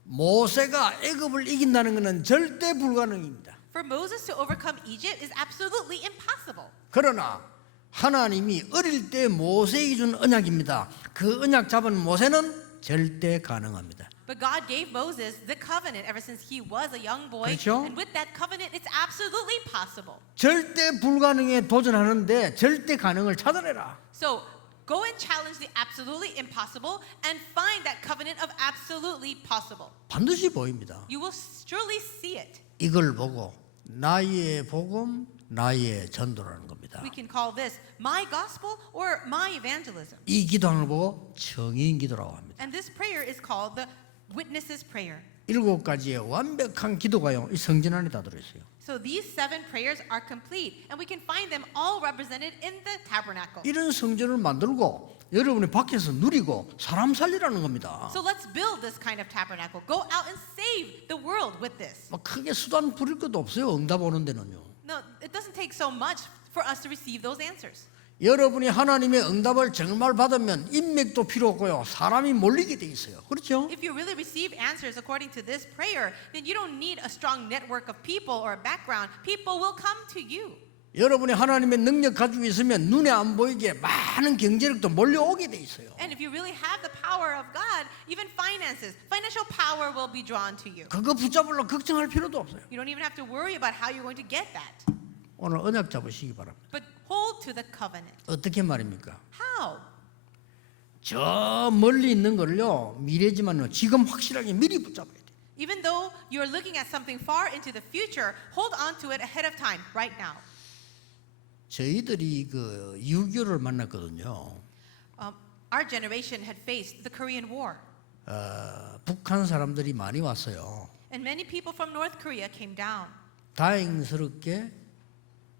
모세가 애굽을 이긴다는 것은 절대 불가능입니다. For Moses to overcome Egypt is absolutely impossible. 그러나 하나님이 어릴 때 모세에게 준 언약입니다. 그 언약 잡은 모세는 절대 가능합니다. But God gave Moses the covenant ever since he was a young boy. 그렇죠? And with that covenant, it's absolutely possible. 절대 불가능에 도전하는데 절대 가능을 찾아내라. So go and challenge the absolutely impossible and find that covenant of absolutely possible. 반드시 보입니다. You will surely see it. 이걸 보고 나의 복음, 나의 전도라는 겁니다. We can call this my gospel or my evangelism. 이 기도하는 걸 보고 청인 기도라고 합니다. And this prayer is called the witness's prayer. 7가지의 완벽한 기도가요, 이 성전 안에 다 들어있어요. So these 7 prayers are complete, and we can find them all represented in the tabernacle. 이런 성전을 만들고 여러분이 밖에서 누리고 사람 살리라는 겁니다. So let's build this kind of tabernacle. Go out and save the world with this. 막 크게 수단 부릴 것도 없어요. 응답 오는 데는요. No, it doesn't take so much for us to receive those answers. 여러분이 하나님의 응답을 정말 받으면 인맥도 필요 없고요. 사람이 몰리게 돼 있어요. 그렇죠? If you really receive answers according to this prayer, then you don't need a strong network of people or a background. People will come to you. 여러분이 하나님의 능력 가지고 있으면 눈에 안 보이게 많은 경제력도 몰려오게 돼 있어요. And if you really have the power of God, even finances, financial power will be drawn to you. 그거 붙잡으려 걱정할 필요도 없어요. You don't even have to worry about how you're going to get that. 오늘 언약 잡으시기 바랍니다. But hold to the covenant. 어떻게 말입니까? How? 저 멀리 있는 걸요, 미래지만요, 지금 확실하게 미리 붙잡아야 돼요. Even though you're looking at something far into the future, hold on to it ahead of time, right now. 저희들이 그 6.25를 만났거든요. Our generation had faced the Korean War. 북한 사람들이 많이 왔어요. And many people from North Korea came down. 다행스럽게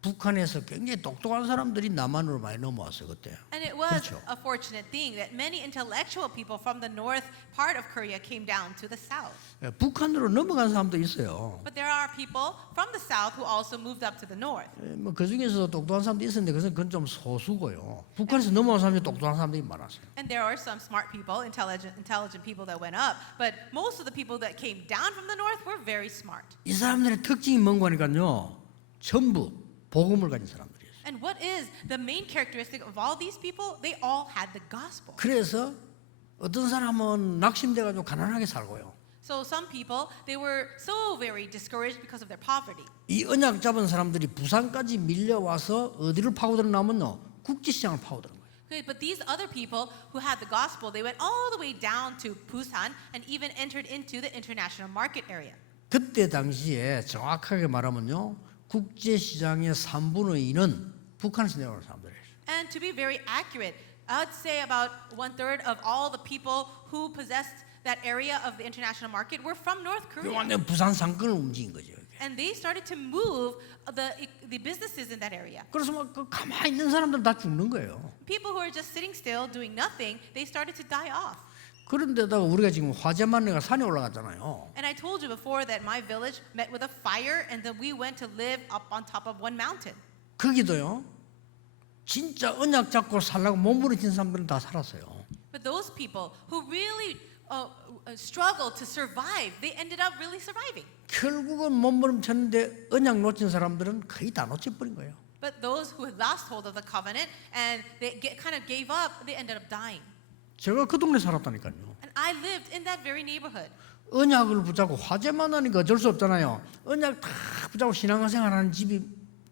북한에서 굉장히 똑똑한 사람들이 남한으로 많이 넘어왔어요 그때. And it was 그렇죠. a fortunate thing that many intellectual people from the north part of Korea came down to the south. 북한으로 넘어간 사람도 있어요. But there are people from the south who also moved up to the north. 뭐그 중에서도 똑똑한 사람도 있었는데 그건 좀 소수고요. 북한에서 넘어온 사람이 똑똑한 사람들이 많았어요. And there are some smart people, intelligent people that went up. But most of the people that came down from the north were very smart. 이 사람들의 특징이 뭔가 하니까요, 전부 복음을 가진 사람들이었어요. And what is the main characteristic of all these people? They all had the gospel. 그래서 어떤 사람은 낙심돼가지고 가난하게 살고요. So some people, they were so very discouraged because of their poverty. 이 언약 잡은 사람들이 부산까지 밀려와서 어디를 파고들었냐면요, 국제시장을 파고드는 거예요. Okay, but these other people who had the gospel, they went all the way down to Busan and even entered into the international market area. 그때 당시에 정확하게 말하면요, 국제시장의 3분의 2는 북한에서 내려오는 사람들이에요. And to be very accurate, I would say about 1/3 of all the people who possessed that area of the international market were from North Korea. 완전 부산 상권을 움직인 거죠. And they started to move the businesses in that area. 그래서 막 그 가만히 있는 사람들 다 죽는 거예요. People who are just sitting still doing nothing, they started to die off. 그런데다가 우리가 지금 화재만 내가 산에 올라갔잖아요. And I told you before that my village met with a fire and then we went to live up on top of one mountain. 거기도요, 진짜 언약 잡고 살라고 몸부림친 사람들은 다 살았어요. But those people who really struggled to survive, they ended up really surviving. 결국은 몸부림쳤는데 언약 놓친 사람들은 거의 다 놓쳐버린 거예요. But those who had lost hold of the covenant and they kind of gave up, they ended up dying. 제가 그 동네 살았다니까요. And I lived in that very neighborhood. 언약을 붙잡고 화재만 하니까 어쩔 수 없잖아요. 언약 다 붙잡고 신앙생활하는 집이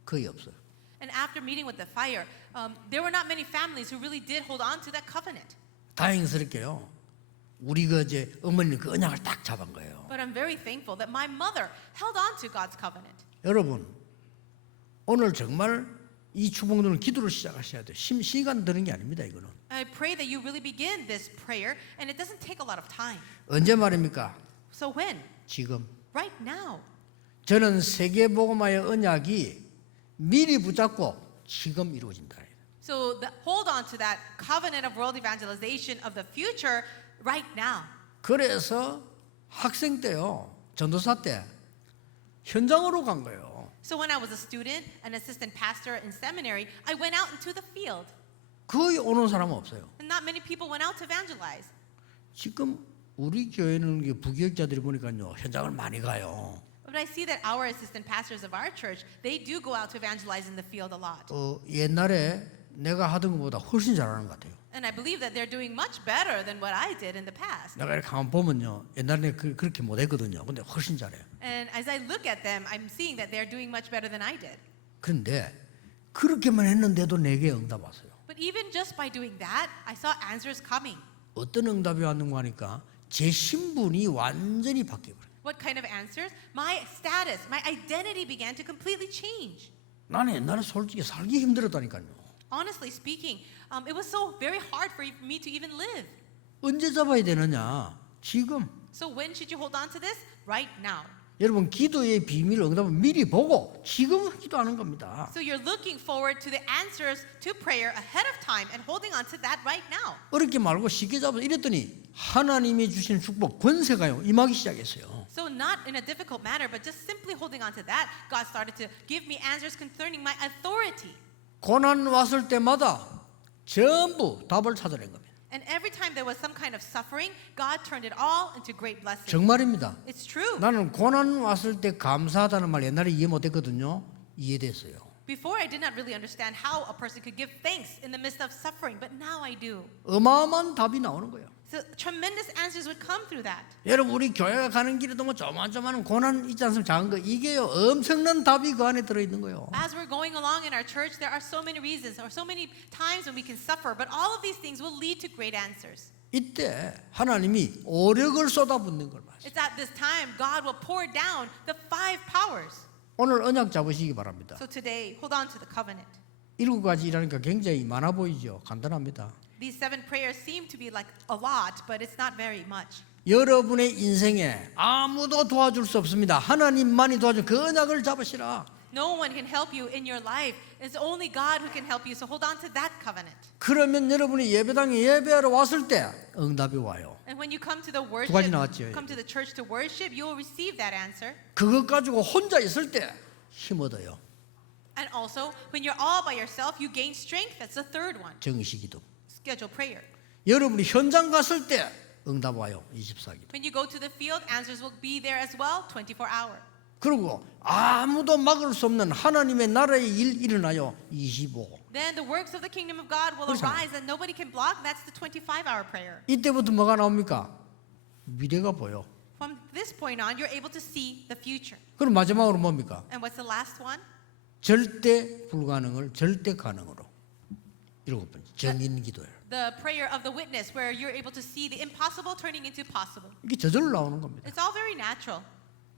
거의 없어요. And after meeting with the fire, there were not many families who really did hold on to that covenant. 다행스럽게요, 우리 그 이제 어머니는 그 언약을 딱 잡은 거예요. But I'm very thankful that my mother held on to God's covenant. 여러분 오늘 정말 이 추봉들은 기도를 시작하셔야 돼요. 시간 드는 게 아닙니다. 이거는 I pray that you really begin this prayer, and it doesn't take a lot of time. 언제 말입니까? So when? 지금. Right now. 저는 세계복음화의 언약이 미리 붙잡고 지금 이루어진다. So hold on to that covenant of world evangelization of the future right now. 그래서 학생 때요, 전도사 때 현장으로 간 거예요. So when I was a student, an assistant pastor in seminary, I went out into the field. 거의 오는 사람은 없어요. And not many people went out to evangelize. 지금 우리 교회는 이게 부교육자들이 보니까요, 현장을 많이 가요. But I see that our assistant pastors of our church, they do go out to evangelize in the field a lot. 옛날에 내가 하던 것보다 훨씬 잘하는 것 같아요. And I believe that they're doing much better than what I did in the past. 내가 이렇게 한번 보면요, 옛날에 그렇게 못했거든요. 근데 훨씬 잘해요. And as I look at them, I'm seeing that they're doing much better than I did. 그런데 그렇게만 했는데도 내게 응답 왔어요. But even just by doing that, I saw answers coming. 어떤 응답이 왔는가 하니까 제 신분이 완전히 바뀌어버려요. What kind of answers? My status, my identity began to completely change. 나는 옛날에 솔직히 살기 힘들었다니까요. Honestly speaking, it was so very hard for me to even live. 언제 잡아야 되느냐? 지금. So when should you hold on to this? Right now. 여러분 기도의 비밀 응답을 미리 보고 지금 기도하는 겁니다. So you're looking forward to the answers to prayer ahead of time and holding on to that right now. 어렵게 말고 쉽게 잡아서 이랬더니 하나님이 주시는 축복 권세가요 임하기 시작했어요. So not in a difficult manner, but just simply holding on to that, God started to give me answers concerning my authority. 고난 왔을 때마다 전부 답을 찾아낸 겁니다. And every time there was some kind of suffering, God turned it all into great blessings. 정말입니다. It's true. 나는 고난 왔을 때 감사하다는 말 옛날에 이해 못했거든요. 이해됐어요. Before I did not really understand how a person could give thanks in the midst of suffering, but now I do. 어마어마한 답이 나오는 거예요. So tremendous answers would come through that. 여러분 우리 교회가 가는 길에도 뭐 조만조만한 고난 있지 않습니까? 작은 거 이게요 엄청난 답이 그 안에 들어있는 거예요. As we're going along in our church, there are so many reasons or so many times when we can suffer, but all of these things will lead to great answers. 이때 하나님이 오력을 쏟아붓는 걸 봐요. It's at this time God will pour down the 5 powers. 오늘 언약 잡으시기 바랍니다. So today, hold on to the covenant. 7가지 일하니까 굉장히 많아 보이죠. 간단합니다. These 7 prayers seem to be like a lot, but it's not very much. 여러분의 인생에 아무도 도와줄 수 없습니다. 하나님만이 도와준 그 언약을 잡으시라. No one can help you in your life. It's only God who can help you. So hold on to that covenant. 그러면 여러분이 예배당에 예배하러 왔을 때 응답이 와요. And when you come to the 두 가지 worship, 나왔죠. come to the church to worship, you will receive that answer. 그것 가지고 혼자 있을 때 힘 얻어요. And also, when you're all by yourself, you gain strength. That's the third one. 정시기도. Schedule prayer. 여러분이 현장 갔을 때 응답 와요. 24기도. When you go to the field, answers will be there as well, 24 hour. 그리고 아무도 막을 수 없는 하나님의 나라의 일 일어나요. 25. Then the works of the kingdom of God will 그렇잖아요. arise and nobody can block. That's the 25-hour prayer. 이때부터 뭐가 나옵니까? 미래가 보여. From this point on, you're able to see the future. 그럼 마지막으로 뭡니까? And what's the last one? 절대 불가능을 절대 가능으로. 7번째 정인 기도예요. The prayer of the witness, where you're able to see the impossible turning into possible. 이게 저절로 나오는 겁니다. It's all very natural.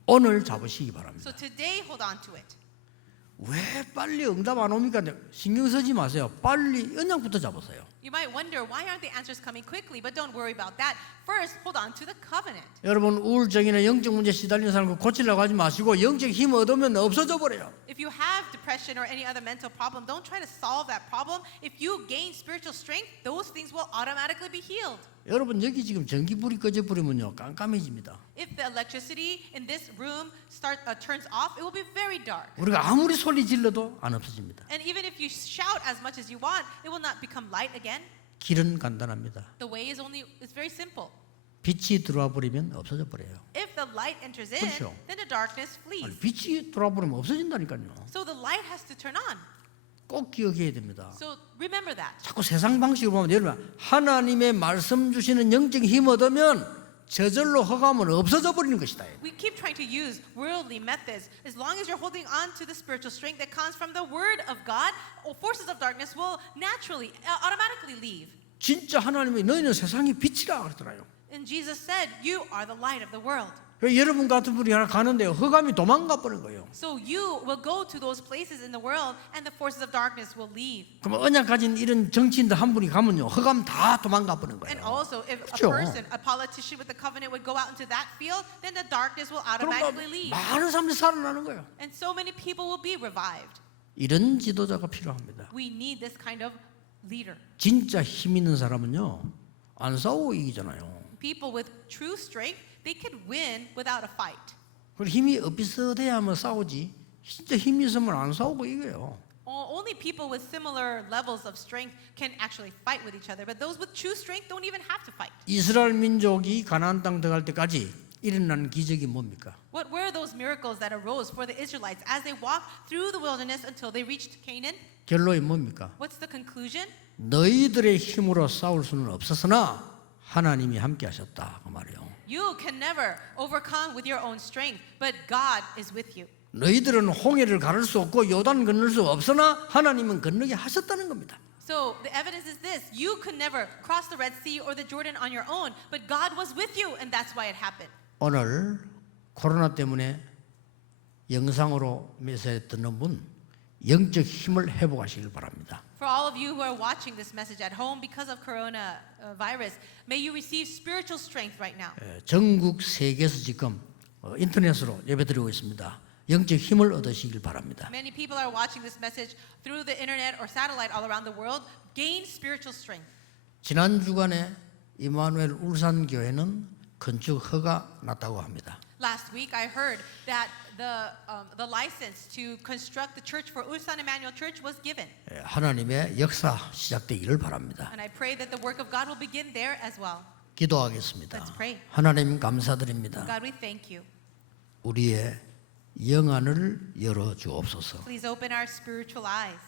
오늘 잡으시기 바랍니다. So today, hold on to it. 왜 빨리 응답 안 옵니까? 신경 쓰지 마세요. 빨리 언약부터 잡으세요. You might wonder, why aren't the answers coming quickly? But don't worry about that. First, hold on to the covenant. 여러분 우울증이나 영적 문제 시달리는 사람 고치려고 하지 마시고 영적 힘 얻으면 없어져 버려요. If you have depression or any other mental problem, don't try to solve that problem. If you gain spiritual strength, those things will automatically be healed. 여러분 여기 지금 전기불이 꺼져 버리면요 깜깜해집니다. If the electricity in this room turns off, it will be very dark. 우리가 아무리 소리 질러도 안 없어집니다. And even if you shout as much as you want, it will not become light again. 길은 간단합니다. The way is very simple. 빛이 들어와 버리면 없어져 버려요. If the light enters in, 그렇죠. then the darkness flees. 아니, 빛이 들어와 버리면 없어진다니까요. So the light has to turn on. 꼭 기억해야 됩니다. So remember that. 자꾸 세상 방식으로 보면 여러분 하나님의 말씀 주시는 영적 힘 얻으면 저절로 허감은 없어져 버리는 것이다. We keep trying to use worldly methods. As long as you're holding on to the spiritual strength that comes from the Word of God, forces of darkness will naturally, automatically leave. 진짜 하나님이 너희는 세상의 빛이라 그러더라요. And Jesus said, you are the light of the world. 그 여러분 같은 분이 하나 가는데 흑암이 도망가 버린 거예요. So you will go to those places in the world and the forces of darkness will leave. 그럼 언약 가진 이런 정치인들 한 분이 가면요, 흑암 다 도망가 버린 And 거예요. also, if 그렇죠. a person, a politician with the covenant would go out into that field, then the darkness will 그러니까 automatically leave. 많은 사람들이 살아나는 거예요. And so many people will be revived. 이런 지도자가 필요합니다. We need this kind of leader. 진짜 힘 있는 사람은요, 안 싸우고 이기잖아요. People with true strength, they could win without a fight. 그리고 힘이 엇비슷해야 하면 싸우지. 진짜 힘이 있으면 안 싸우고 이겨요. Only people with similar levels of strength can actually fight with each other. But those with true strength don't even have to fight. 이스라엘 민족이 가나안 땅 들어갈 때까지 일어나는 기적이 뭡니까? What were those miracles that arose for the Israelites as they walked through the wilderness until they reached Canaan? 결론이 뭡니까? What's the conclusion? 너희들의 힘으로 싸울 수는 없었으나 하나님이 함께 하셨다 그 말이에요. You can never overcome with your own strength, but God is with you. 너희들은 홍해를 가를 수 없고 요단 건널 수 없으나 하나님은 건너게 하셨다는 겁니다. So the evidence is this: you could never cross the Red Sea or the Jordan on your own, but God was with you, and that's why it happened. 오늘 코로나 때문에 영상으로 메시지 듣는 분 영적 힘을 회복하시길 바랍니다. For all of you who are watching this message at home because of coronavirus, may you receive spiritual strength right now. 전국 세계에서 지금 인터넷으로 예배드리고 있습니다. 영적 힘을 얻으시길 바랍니다. Many people are watching this message through the internet or satellite all around the world. Gain spiritual strength. 지난 주간에 이마누엘 울산 교회는 건축 허가 났다고 합니다. Last week, I heard that the license to construct the church for Ulsan Emmanuel Church was given. 하나님의 역사 시작되기를 바랍니다. And I pray that the work of God will begin there as well. 기도하겠습니다. Let's pray. 하나님 감사드립니다. God, we thank you. 우리의 영안을 열어 주옵소서. Please open our spiritual eyes.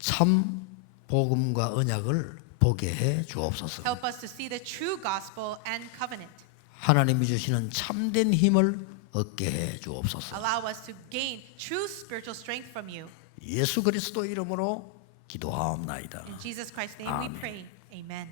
참 복음과 언약을 보게 해 주옵소서. Help us to see the true gospel and covenant. 하나님이 주시는 참된 힘을 얻게 해 주옵소서. Allow us to gain true spiritual strength from you. 예수 그리스도 이름으로 기도하옵나이다. In Jesus Christ's name we Amen. pray. Amen.